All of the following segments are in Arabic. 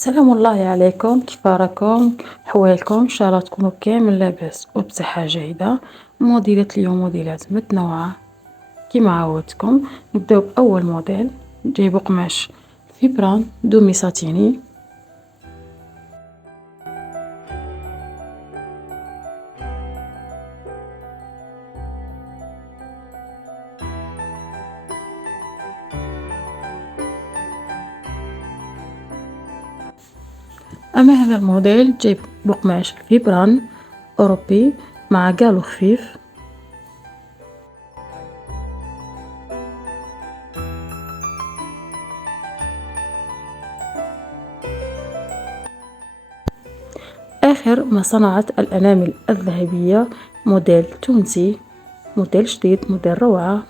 سلام الله عليكم، كيف راكم؟ حوالكم ان شاء الله تكونوا كامل لاباس وبصحة جيدة. موديلات اليوم موديلات متنوعة كيما عودتكم. نبداو باول موديل جايب قماش فيبران دومي ساتيني. اما هذا الموديل جايب بقماش فيبران اوروبي مع قالو خفيف. آخر ما صنعت الأنامل الذهبية موديل تونسي، موديل جديد، موديل روعة.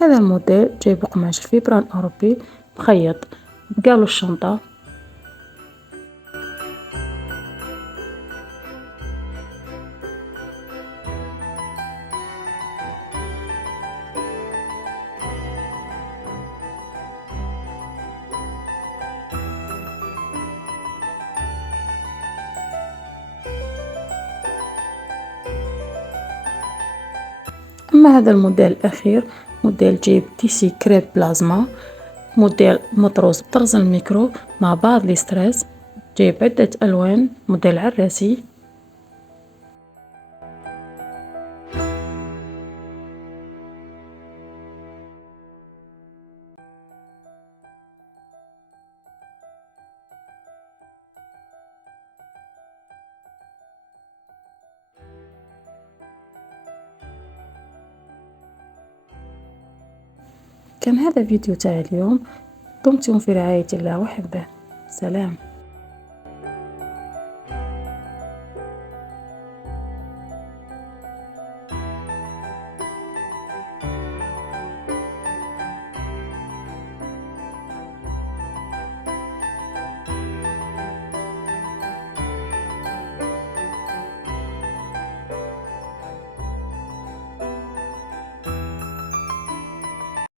هذا الموديل جايب قماش فيبران أوروبي مخيط بقالو الشنطة. أما هذا الموديل الأخير موديل جايب تيسي كريب بلازما، موديل مطروز بطرز الميكرو مع بعض الاسترس، جايب عدة ألوان، موديل عراسي. كان هذا فيديو تاع اليوم، دمتم في رعاية الله وحفظه. سلام.